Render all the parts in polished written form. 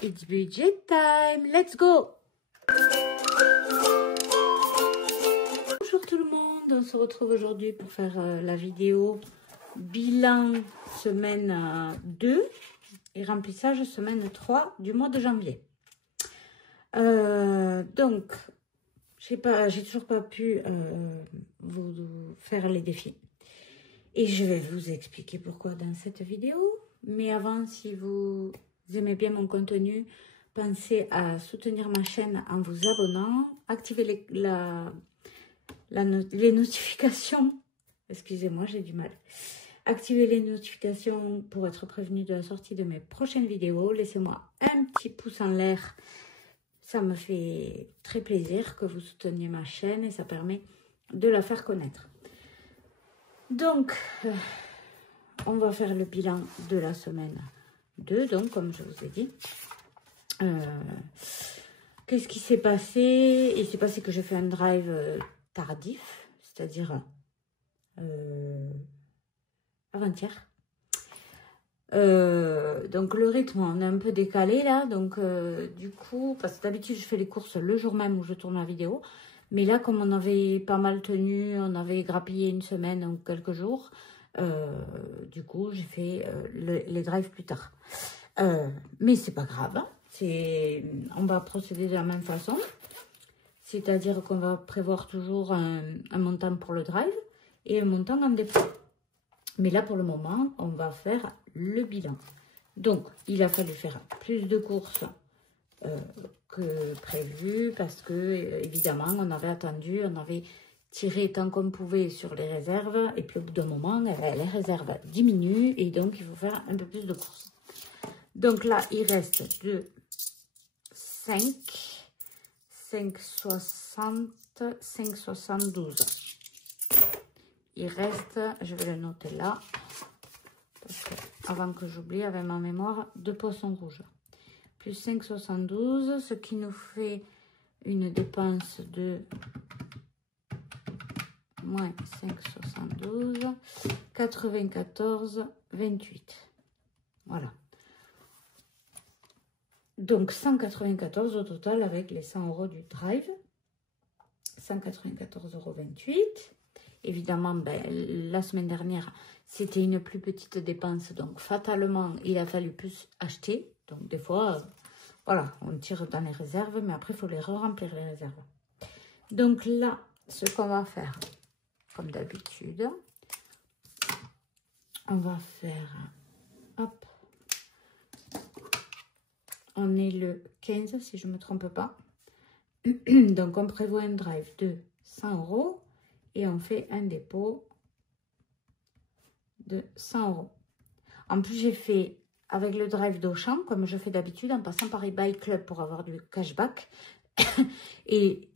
It's budget time, let's go! Bonjour tout le monde, on se retrouve aujourd'hui pour faire la vidéo bilan semaine 2 et remplissage semaine 3 du mois de janvier. Donc, j'ai toujours pas pu vous faire les défis. Et je vais vous expliquer pourquoi dans cette vidéo. Mais avant, si vous aimez bien mon contenu, pensez à soutenir ma chaîne en vous abonnant. Activez les notifications. Excusez-moi, j'ai du mal. Activez les notifications pour être prévenu de la sortie de mes prochaines vidéos. Laissez-moi un petit pouce en l'air. Ça me fait très plaisir que vous souteniez ma chaîne et ça permet de la faire connaître. Donc, on va faire le bilan de la semaine 2, donc comme je vous ai dit. Qu'est-ce qui s'est passé? Il s'est passé que j'ai fait un drive tardif, c'est-à-dire avant-hier. Donc le rythme, on est un peu décalé là, donc du coup, parce que d'habitude je fais les courses le jour même où je tourne la vidéo. Mais là, comme on avait pas mal tenu, on avait grappillé une semaine ou quelques jours, du coup, j'ai fait les drives plus tard. Mais c'est pas grave, hein. On va procéder de la même façon. C'est-à-dire qu'on va prévoir toujours un montant pour le drive et un montant en dépôt. Mais là, pour le moment, on va faire le bilan. Donc, il a fallu faire plus de courses que prévu parce que évidemment on avait attendu, on avait tiré tant qu'on pouvait sur les réserves et puis au bout d'un moment les réserves diminuent et donc il faut faire un peu plus de courses. Donc là il reste de 5,60, 5,72. Il reste, je vais le noter là parce que avant que j'oublie avec ma mémoire, 2 poissons rouges. Plus 5,72, ce qui nous fait une dépense de moins 5,72, 94,28. Voilà. Donc 194 au total avec les 100 € du drive. 194,28 €. Évidemment, la semaine dernière, c'était une plus petite dépense. Donc fatalement, il a fallu plus acheter. Donc, des fois, voilà, on tire dans les réserves, mais après, il faut les remplir les réserves. Donc là, ce qu'on va faire, comme d'habitude, on va faire, hop, on est le 15, si je ne me trompe pas. Donc, on prévoit un drive de 100 € et on fait un dépôt de 100 €. En plus, j'ai fait avec le drive d'Auchan, comme je fais d'habitude, en passant par eBay Club pour avoir du cashback. Et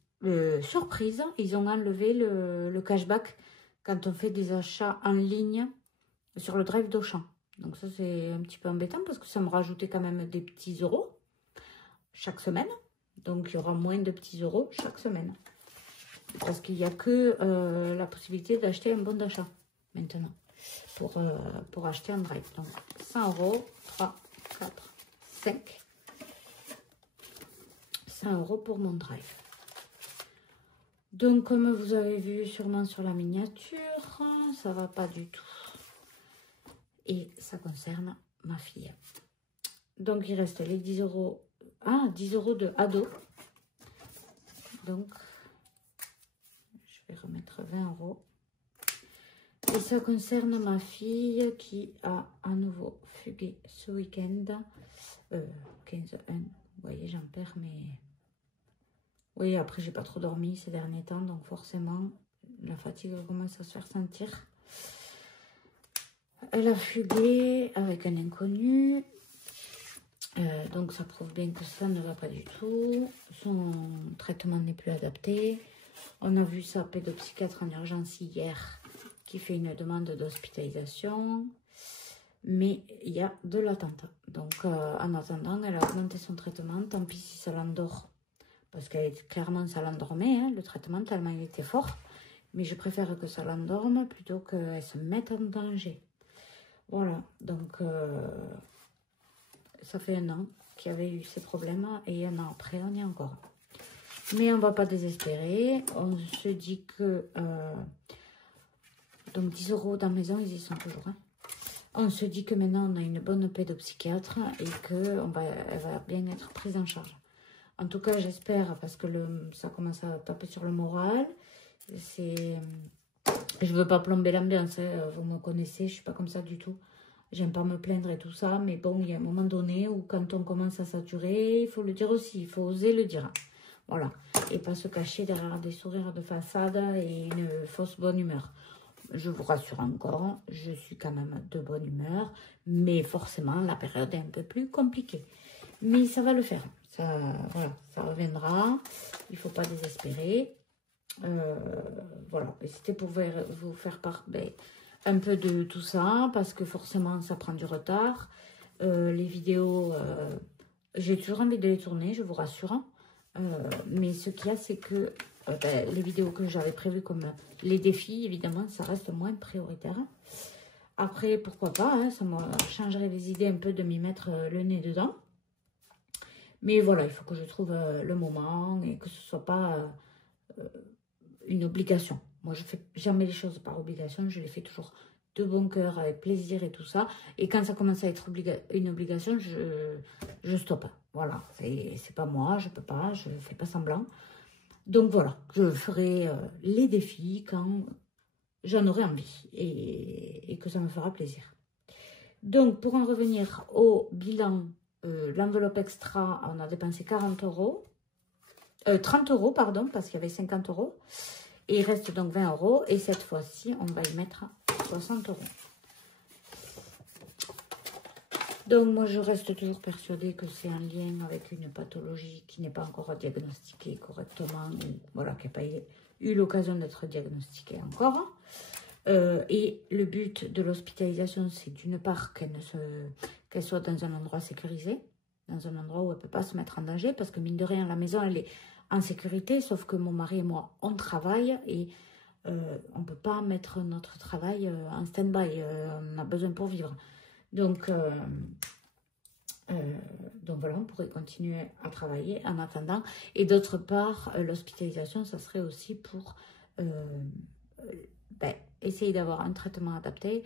surprise, ils ont enlevé le cashback quand on fait des achats en ligne sur le drive d'Auchan. Donc ça, c'est un petit peu embêtant parce que ça me rajoutait quand même des petits euros chaque semaine. Donc, il y aura moins de petits euros chaque semaine. Parce qu'il n'y a que la possibilité d'acheter un bon d'achat maintenant. Pour acheter un drive. Donc 100 €, 3, 4, 5. 100 € pour mon drive. Donc comme vous avez vu sûrement sur la miniature, ça va pas du tout. Et ça concerne ma fille. Donc il reste les 10 €. Ah, 10 € de ado. Donc je vais remettre 20 €. Et ça concerne ma fille qui a à nouveau fugué ce week-end. 15-1, vous voyez, j'en perds, mais... Oui, après, j'ai pas trop dormi ces derniers temps, donc forcément, la fatigue commence à se faire sentir. Elle a fugué avec un inconnu. Donc, ça prouve bien que ça ne va pas du tout. Son traitement n'est plus adapté. On a vu sa pédopsychiatre en urgence hier, qui fait une demande d'hospitalisation, mais il y a de l'attente. Donc, en attendant, elle a augmenté son traitement. Tant pis si ça l'endort, parce qu'elle clairement, ça l'endormait, hein, le traitement, tellement il était fort. Mais je préfère que ça l'endorme plutôt qu'elle se mette en danger. Voilà, donc ça fait 1 an qu'il y avait eu ces problèmes et 1 an après, on y est encore. Mais on ne va pas désespérer. On se dit que... donc 10 € dans la maison, ils y sont toujours. Hein. On se dit que maintenant, on a une bonne pédopsychiatre et qu'elle va bien être prise en charge. En tout cas, j'espère, parce que ça commence à taper sur le moral. Je veux pas plomber l'ambiance, hein, vous me connaissez, je suis pas comme ça du tout. J'aime pas me plaindre et tout ça, mais bon, il y a un moment donné où quand on commence à saturer, il faut le dire aussi, il faut oser le dire. Voilà, et pas se cacher derrière des sourires de façade et une fausse bonne humeur. Je vous rassure encore, je suis quand même de bonne humeur, mais forcément, la période est un peu plus compliquée. Mais ça va le faire, voilà, ça reviendra, il faut pas désespérer. Voilà, c'était pour vous faire part un peu de tout ça, parce que forcément ça prend du retard. Les vidéos, j'ai toujours envie de les tourner, je vous rassure. Mais ce qu'il y a, c'est que les vidéos que j'avais prévues comme les défis, évidemment, ça reste moins prioritaire. Après, pourquoi pas, hein, ça me changerait les idées un peu de m'y mettre le nez dedans. Mais voilà, il faut que je trouve le moment et que ce ne soit pas... une obligation. Moi, je fais jamais les choses par obligation, je les fais toujours de bon cœur, avec plaisir et tout ça. Et quand ça commence à être une obligation, je stoppe. Voilà, c'est pas moi, je peux pas, je fais pas semblant. Donc voilà, je ferai les défis quand j'en aurai envie et que ça me fera plaisir. Donc, pour en revenir au bilan, l'enveloppe extra, on a dépensé 40 €. 30 € pardon, parce qu'il y avait 50 €. Et il reste donc 20 €. Et cette fois-ci, on va y mettre 60 €. Donc, moi, je reste toujours persuadée que c'est en lien avec une pathologie qui n'est pas encore diagnostiquée correctement. Ou, voilà, qui n'a pas eu l'occasion d'être diagnostiquée encore. Et le but de l'hospitalisation, c'est d'une part qu'elle soit dans un endroit sécurisé. Dans un endroit où elle ne peut pas se mettre en danger. Parce que mine de rien, la maison, elle est en sécurité. Sauf que mon mari et moi, on travaille. Et on ne peut pas mettre notre travail en stand-by. On a besoin pour vivre. Donc voilà, on pourrait continuer à travailler en attendant. Et d'autre part, l'hospitalisation, ça serait aussi pour essayer d'avoir un traitement adapté.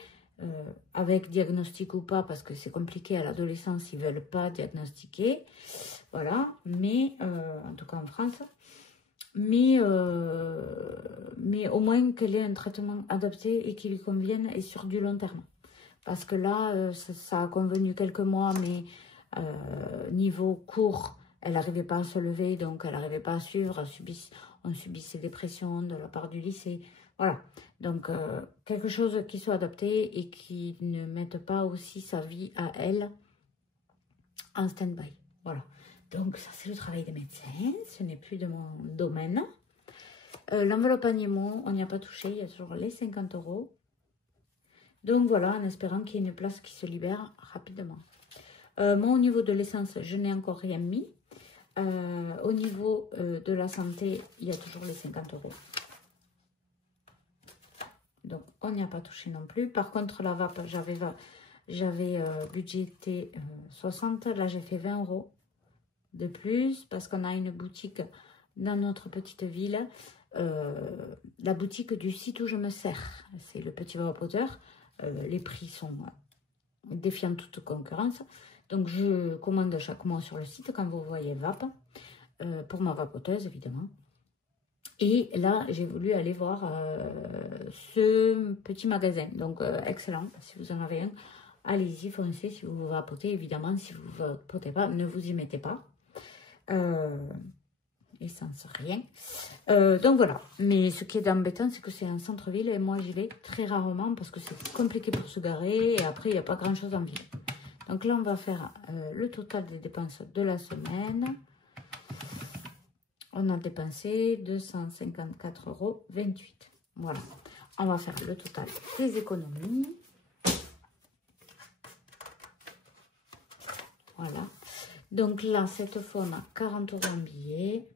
Avec diagnostic ou pas, parce que c'est compliqué à l'adolescence, ils ne veulent pas diagnostiquer, voilà, mais en tout cas en France, mais au moins qu'elle ait un traitement adapté et qui lui convienne et sur du long terme, parce que là, ça a convenu quelques mois, mais niveau cours, elle n'arrivait pas à se lever, donc elle n'arrivait pas à suivre, on subissait des pressions de la part du lycée. Voilà, donc quelque chose qui soit adapté et qui ne mette pas aussi sa vie à elle en stand-by. Voilà, donc ça c'est le travail des médecins, ce n'est plus de mon domaine. L'enveloppe animaux, on n'y a pas touché, il y a toujours les 50 €. Donc voilà, en espérant qu'il y ait une place qui se libère rapidement. Moi au niveau de l'essence, je n'ai encore rien mis. Au niveau de la santé, il y a toujours les 50 €. Donc, on n'y a pas touché non plus. Par contre, la vape, j'avais budgété 60. Là, j'ai fait 20 € de plus parce qu'on a une boutique dans notre petite ville. La boutique du site où je me sers. C'est le petit vapoteur. Les prix sont défiant toute concurrence. Donc, je commande chaque mois sur le site quand vous voyez vape. Pour ma vapoteuse, évidemment. Et là, j'ai voulu aller voir ce petit magasin. Donc, excellent. Si vous en avez un, allez-y, foncez. Si vous vapotez, évidemment. Si vous ne vapotez pas, ne vous y mettez pas. Essence, rien. Donc, voilà. Mais ce qui est embêtant, c'est que c'est un centre-ville. Et moi, j'y vais très rarement parce que c'est compliqué pour se garer. Et après, il n'y a pas grand-chose en ville. Donc là, on va faire le total des dépenses de la semaine. On a dépensé 254,28 €. Voilà. On va faire le total des économies. Voilà. Donc là, cette fois, on a 40 € en billets.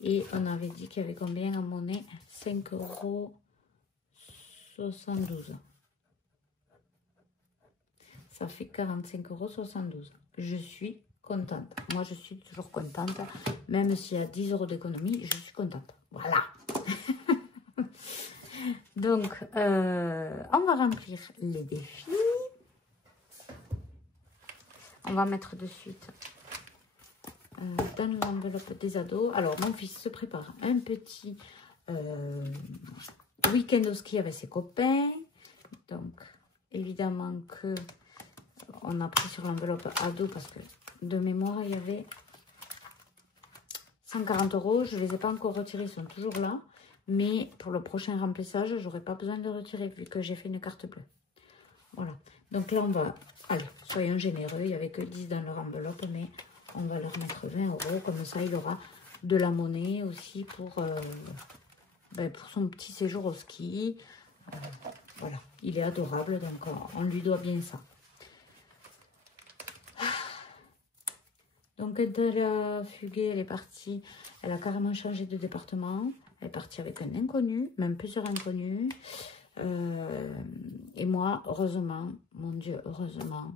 Et on avait dit qu'il y avait combien en monnaie? 5,72 €. Ça fait 45,72 €. Je suis contente. Moi, je suis toujours contente. Même s'il y a 10 € d'économie, je suis contente. Voilà. Donc, on va remplir les défis. On va mettre de suite dans l'enveloppe des ados. Alors, mon fils se prépare un petit week-end au ski avec ses copains. Donc, évidemment que on a pris sur l'enveloppe ado parce que de mémoire, il y avait 140 €. Je ne les ai pas encore retirés, ils sont toujours là. Mais pour le prochain remplissage, je n'aurai pas besoin de retirer vu que j'ai fait une carte bleue. Voilà. Donc là, on va... Allez, soyons généreux. Il n'y avait que 10 dans leur enveloppe, mais on va leur mettre 20 €. Comme ça, il aura de la monnaie aussi pour son petit séjour au ski. Voilà. Il est adorable, donc on lui doit bien ça. Donc, quand elle a fugué, elle est partie. Elle a carrément changé de département. Elle est partie avec un inconnu, même plusieurs inconnus. Et moi, heureusement, mon Dieu, heureusement,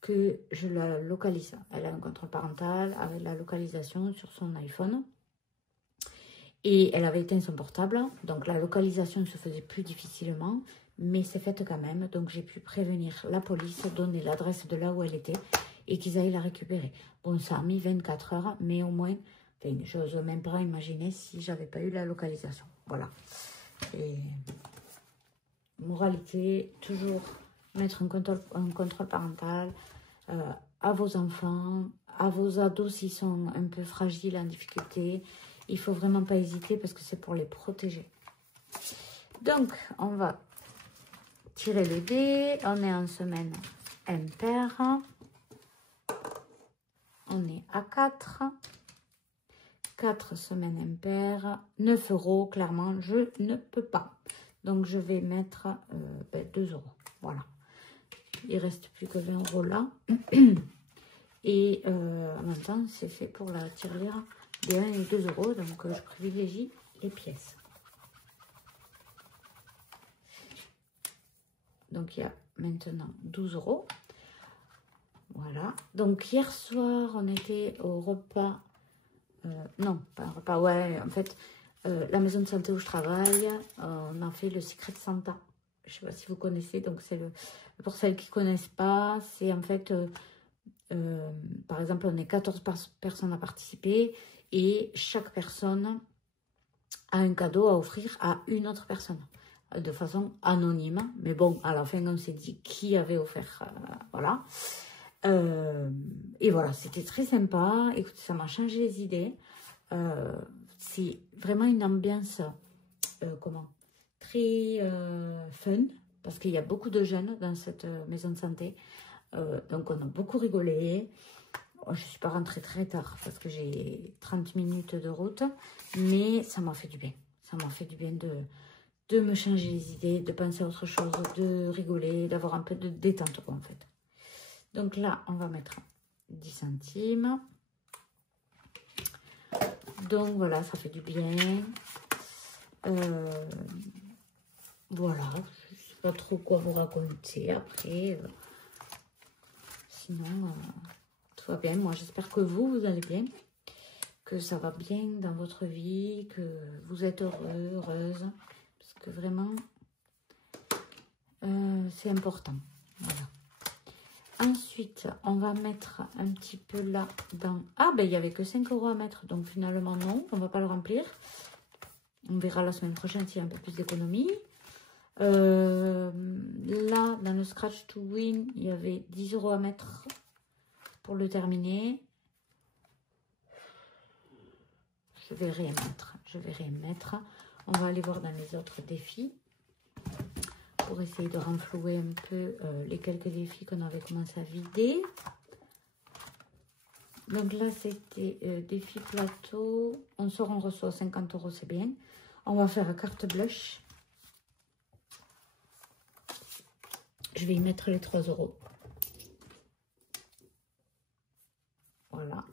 que je la localise. Elle a un contrôle parental avec la localisation sur son iPhone. Et elle avait éteint son portable. Donc, la localisation se faisait plus difficilement. Mais c'est fait quand même. Donc, j'ai pu prévenir la police, donner l'adresse de là où elle était et qu'ils aillent la récupérer. Bon, ça a mis 24 heures, mais au moins... je n'ose même pas imaginer si j'avais pas eu la localisation. Voilà. Et moralité, toujours mettre un contrôle parental à vos enfants, à vos ados s'ils sont un peu fragiles, en difficulté. Il faut vraiment pas hésiter parce que c'est pour les protéger. Donc, on va tirer le dé. On est en semaine impaire. On est à 4. 4 semaines impaires, 9 €, clairement, je ne peux pas. Donc, je vais mettre 2 €. Voilà. Il reste plus que 20 € là. Et en même temps, c'est fait pour la tirelire des 1 et 2 €. Donc, je privilégie les pièces. Donc, il y a maintenant 12 €. Voilà. Donc, hier soir, on était au repas... non, pas un repas, ouais, en fait, la maison de santé où je travaille, on a fait le Secret Santa. Je ne sais pas si vous connaissez, donc c'est pour celles qui ne connaissent pas, c'est en fait, par exemple, on est 14 personnes à participer et chaque personne a un cadeau à offrir à une autre personne, de façon anonyme. Mais bon, à la fin, on s'est dit qui avait offert, voilà. Et voilà, c'était très sympa. Écoutez, ça m'a changé les idées. C'est vraiment une ambiance très fun parce qu'il y a beaucoup de jeunes dans cette maison de santé. Donc, on a beaucoup rigolé. Je ne suis pas rentrée très tard parce que j'ai 30 minutes de route, mais ça m'a fait du bien. Ça m'a fait du bien de me changer les idées, de penser à autre chose, de rigoler, d'avoir un peu de détente, quoi, en fait. Donc là, on va mettre 10 centimes. Donc voilà, ça fait du bien. Voilà, je ne sais pas trop quoi vous raconter après. Sinon, tout va bien. Moi, j'espère que vous allez bien. Que ça va bien dans votre vie. Que vous êtes heureux, heureuse. Parce que vraiment, c'est important. Voilà. Ensuite, on va mettre un petit peu là dans... Ah, ben il n'y avait que 5 € à mettre. Donc finalement, non, on ne va pas le remplir. On verra la semaine prochaine s'il y a un peu plus d'économie. Là, dans le Scratch to Win, il y avait 10 € à mettre pour le terminer. Je vais rien mettre. Je vais rien mettre. On va aller voir dans les autres défis. Pour essayer de renflouer un peu les quelques défis qu'on avait commencé à vider. Donc là, c'était défi plateau. On sort, on reçoit 50 €, c'est bien. On va faire carte blush. Je vais y mettre les 3 €. Voilà.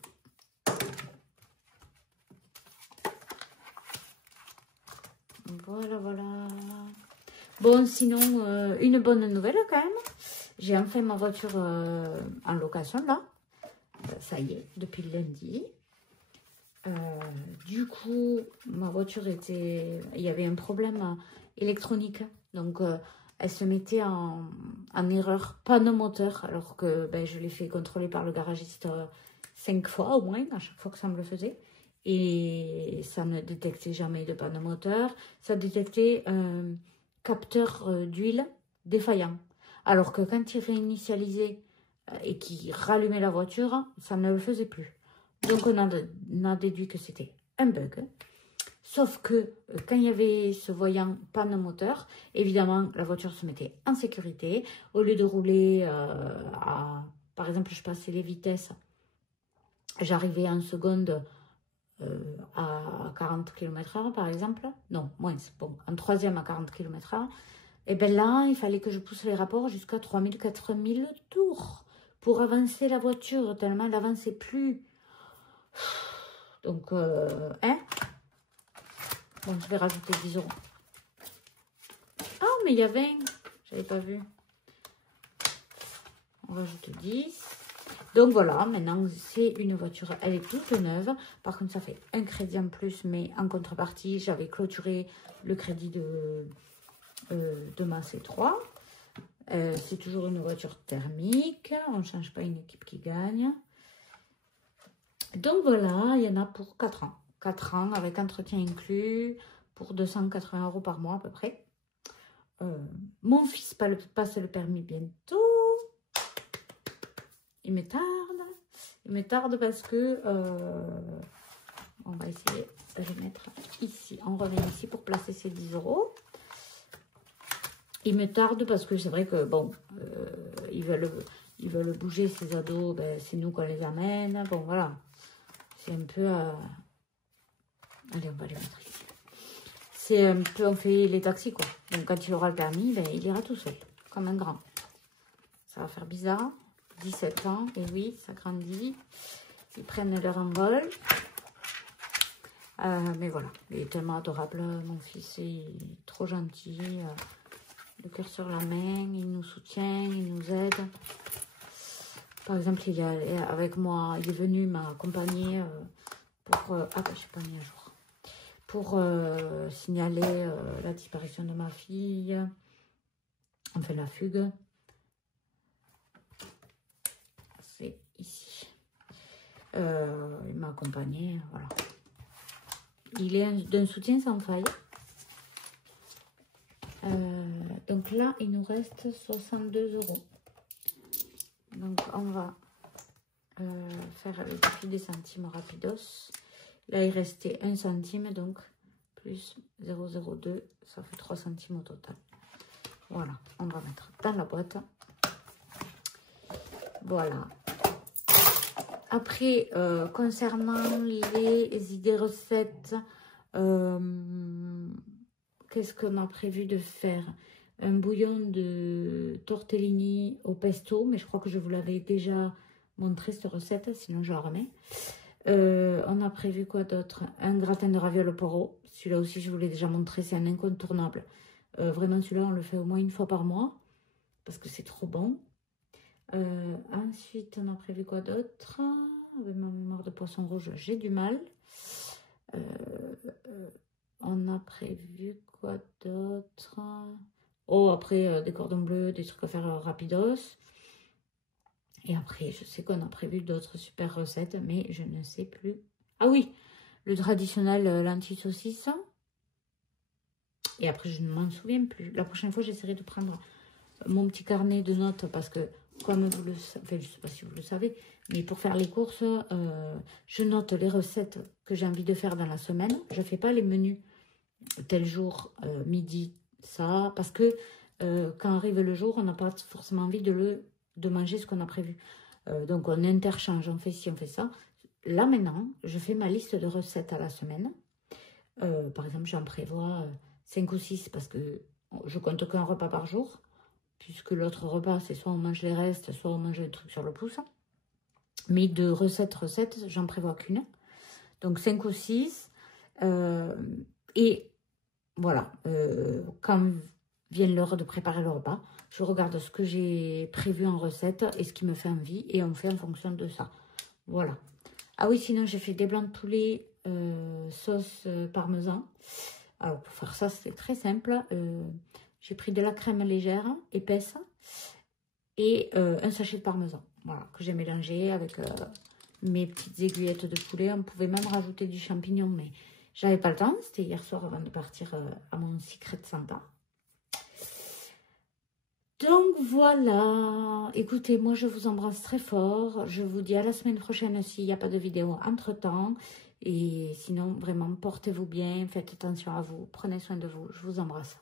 Voilà, voilà. Bon, sinon, une bonne nouvelle quand même. J'ai enfin ma voiture en location, là. Ça y est, depuis le lundi. Du coup, ma voiture était... Il y avait un problème électronique. Donc, elle se mettait en erreur panneau moteur. Alors que ben, je l'ai fait contrôler par le garagiste 5 fois au moins, à chaque fois que ça me le faisait. Et ça ne détectait jamais de panneau moteur. Ça détectait un capteur d'huile défaillant. Alors que quand il réinitialisait et qu'il rallumait la voiture, ça ne le faisait plus. Donc, on a déduit que c'était un bug. Sauf que quand il y avait ce voyant panne moteur, évidemment, la voiture se mettait en sécurité. Au lieu de rouler par exemple, je passais les vitesses, j'arrivais en seconde à 40 km/h, par exemple. Non, moins, bon, en troisième à 40 km/h. Et bien là, il fallait que je pousse les rapports jusqu'à 3000, 4000 tours pour avancer la voiture, tellement elle n'avançait plus. Donc, hein? Bon, je vais rajouter 10 euros. Ah, mais il y a 20. J'avais pas vu. On rajoute 10. Donc voilà, maintenant c'est une voiture, elle est toute neuve. Par contre, ça fait un crédit en plus, mais en contrepartie, j'avais clôturé le crédit de ma C3. C'est toujours une voiture thermique. On ne change pas une équipe qui gagne. Donc voilà, il y en a pour 4 ans. 4 ans avec entretien inclus pour 280 € par mois à peu près. Mon fils passe le permis bientôt. Il me tarde. Il me tarde parce que on va essayer de les mettre ici. On revient ici pour placer ces 10 euros. Il me tarde parce que c'est vrai que bon, ils veulent bouger ces ados. Ben, c'est nous qu'on les amène. Bon voilà. C'est un peu... Allez, on va les mettre ici. C'est un peu... On fait les taxis, quoi. Donc, quand il aura le permis, ben, il ira tout seul. Comme un grand. Ça va faire bizarre. 17 ans. Et oui, ça grandit. Ils prennent leur envol. Mais voilà. Il est tellement adorable. Mon fils est trop gentil. Le cœur sur la main. Il nous soutient. Il nous aide. Par exemple, il est avec moi, il est venu m'accompagner pour... ah, ben, je suis pas mis à jour. Pour signaler la disparition de ma fille. Enfin, la fugue. C'est ici. Il m'a accompagné, voilà. Il est d'un soutien sans faille. Donc là, il nous reste 62 €. Donc, on va faire le défi des centimes rapidos. Là, il restait 1 centime, donc plus 0,02, ça fait 3 centimes au total. Voilà, on va mettre dans la boîte. Voilà. Après, concernant les idées recettes, qu'est-ce qu'on a prévu de faire? Un bouillon de tortellini au pesto, mais je crois que je vous l'avais déjà montré cette recette, sinon je la remets. On a prévu quoi d'autre? Un gratin de ravioles au poireau. Celui-là aussi, je vous l'ai déjà montré, c'est un incontournable. Vraiment, celui-là, on le fait au moins 1 fois par mois, parce que c'est trop bon. Ensuite, on a prévu quoi d'autre? Avec ma mémoire de poisson rouge, j'ai du mal. On a prévu quoi d'autre? Oh, après, des cordons bleus, des trucs à faire rapidos. Et après, je sais qu'on a prévu d'autres super recettes, mais je ne sais plus. Ah oui, le traditionnel lentilles saucisses. Et après, je ne m'en souviens plus. La prochaine fois, j'essaierai de prendre mon petit carnet de notes parce que, comme vous le savez, enfin, je ne sais pas si vous le savez, mais pour faire les courses, je note les recettes que j'ai envie de faire dans la semaine. Je ne fais pas les menus tel jour, midi, ça, parce que quand arrive le jour, on n'a pas forcément envie de manger ce qu'on a prévu. Donc, on interchange, on fait ci, on fait ça. Là, maintenant, je fais ma liste de recettes à la semaine. Par exemple, j'en prévois 5 ou 6 parce que je compte qu'un repas par jour, puisque l'autre repas, c'est soit on mange les restes, soit on mange des trucs sur le pouce. Mais de recettes, j'en prévois qu'une. Donc, 5 ou 6. Et voilà, quand vient l'heure de préparer le repas. Je regarde ce que j'ai prévu en recette et ce qui me fait envie. Et on fait en fonction de ça. Voilà. Ah oui, sinon j'ai fait des blancs de poulet sauce parmesan. Alors pour faire ça, c'est très simple. J'ai pris de la crème légère, épaisse. Et un sachet de parmesan. Voilà, que j'ai mélangé avec mes petites aiguillettes de poulet. On pouvait même rajouter du champignon, mais j'avais pas le temps. C'était hier soir avant de partir à mon Secret Santa. Donc voilà, écoutez, moi je vous embrasse très fort. Je vous dis à la semaine prochaine s'il n'y a pas de vidéo entre-temps. Et sinon, vraiment, portez-vous bien, faites attention à vous, prenez soin de vous. Je vous embrasse.